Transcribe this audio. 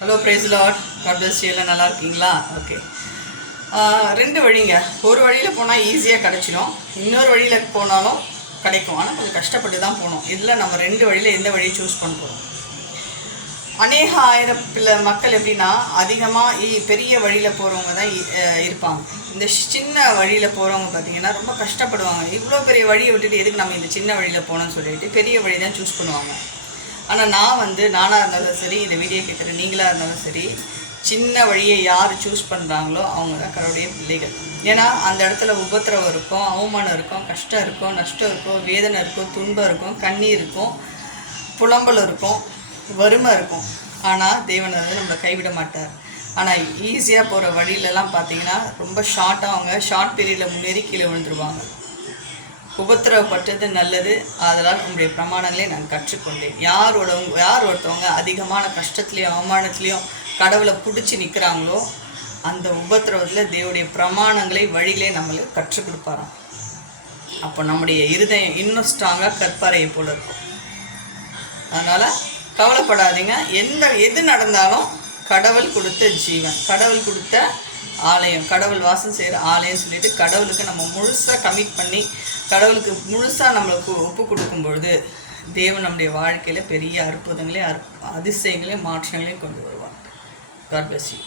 Hello praise Lord. God bless you. எல்லாம் நல்லா இருக்கீங்களா? ஓகே. ரெண்டு வழிங்க. ஒரு வழியில் போனால் ஈஸியாக கிடச்சிடும், இன்னொரு வழியில் போனாலும் கிடைக்கும். ஆனால் கொஞ்சம் கஷ்டப்பட்டு தான் போகணும். இதில் நம்ம ரெண்டு வழியில் எந்த வழியை சூஸ் பண்ண போகிறோம்? அநேக ஆயிரம் மக்கள் எப்படின்னா அதிகமாக பெரிய வழியில் போகிறவங்க தான் இருப்பாங்க. இந்த சின்ன வழியில் போகிறவங்க பார்த்திங்கன்னா ரொம்ப கஷ்டப்படுவாங்க. இவ்வளோ பெரிய வழியை விட்டுட்டு எதுக்கு நம்ம இந்த சின்ன வழியில் போகணும்னு சொல்லிட்டு பெரிய வழி தான் சூஸ் பண்ணுவாங்க. ஆனால் நானாக இருந்தாலும் சரி, இந்த வீடியோ கேட்குற நீங்களாக இருந்தாலும் சரி, சின்ன வழியை யார் சூஸ் பண்ணுறாங்களோ அவங்க தான் கடவுளுடைய பிள்ளைகள். ஏன்னா அந்த இடத்துல உபத்திரவம் இருக்கும், அவமானம் இருக்கும், கஷ்டம் இருக்கும், நஷ்டம் இருக்கும், வேதனை இருக்கும், துன்பம் இருக்கும், கண்ணீர் இருக்கும், புலம்பல் இருக்கும், வறுமை இருக்கும். ஆனால் தேவன் வந்து நம்மளை கைவிட மாட்டார். ஆனால் ஈஸியாக போகிற வழியிலலாம் பார்த்தீங்கன்னா ரொம்ப ஷார்ட் பீரியடில் முன்னேறி கீழே விழுந்துருவாங்க. உபத்திரவப்பட்டது நல்லது, அதனால் உங்களுடைய பிரமாணங்களை நான் கற்றுக்கொண்டேன். யார் ஒருத்தவங்க அதிகமான கஷ்டத்துலேயும் அவமானத்துலேயும் கடவுளை பிடிச்சி நிற்கிறாங்களோ அந்த உபத்திரவத்தில் தேவனுடைய பிரமாணங்களை வழியிலே நம்மளுக்கு கற்றுக் கொடுப்பாராம். அப்போ நம்முடைய இருதயம் இன்னும் ஸ்ட்ராங்காக கற்பாறையை போல் இருக்கும். அதனால் கவலைப்படாதீங்க. எது நடந்தாலும் கடவுள் கொடுத்த ஜீவன், கடவுள் கொடுத்த ஆலயம், கடவுள் வாசம் செய்கிற ஆலயம் சொல்லிட்டு கடவுளுக்கு நம்ம முழுசாக கமிட் பண்ணி கடவுளுக்கு முழுசாக நம்மளுக்கு ஒப்பு கொடுக்கும் பொழுது தேவன் நம்முடைய வாழ்க்கையில் பெரிய அற்புதங்களையும் அதிசயங்களையும் மாற்றங்களையும் கொண்டு வருவார். God bless you.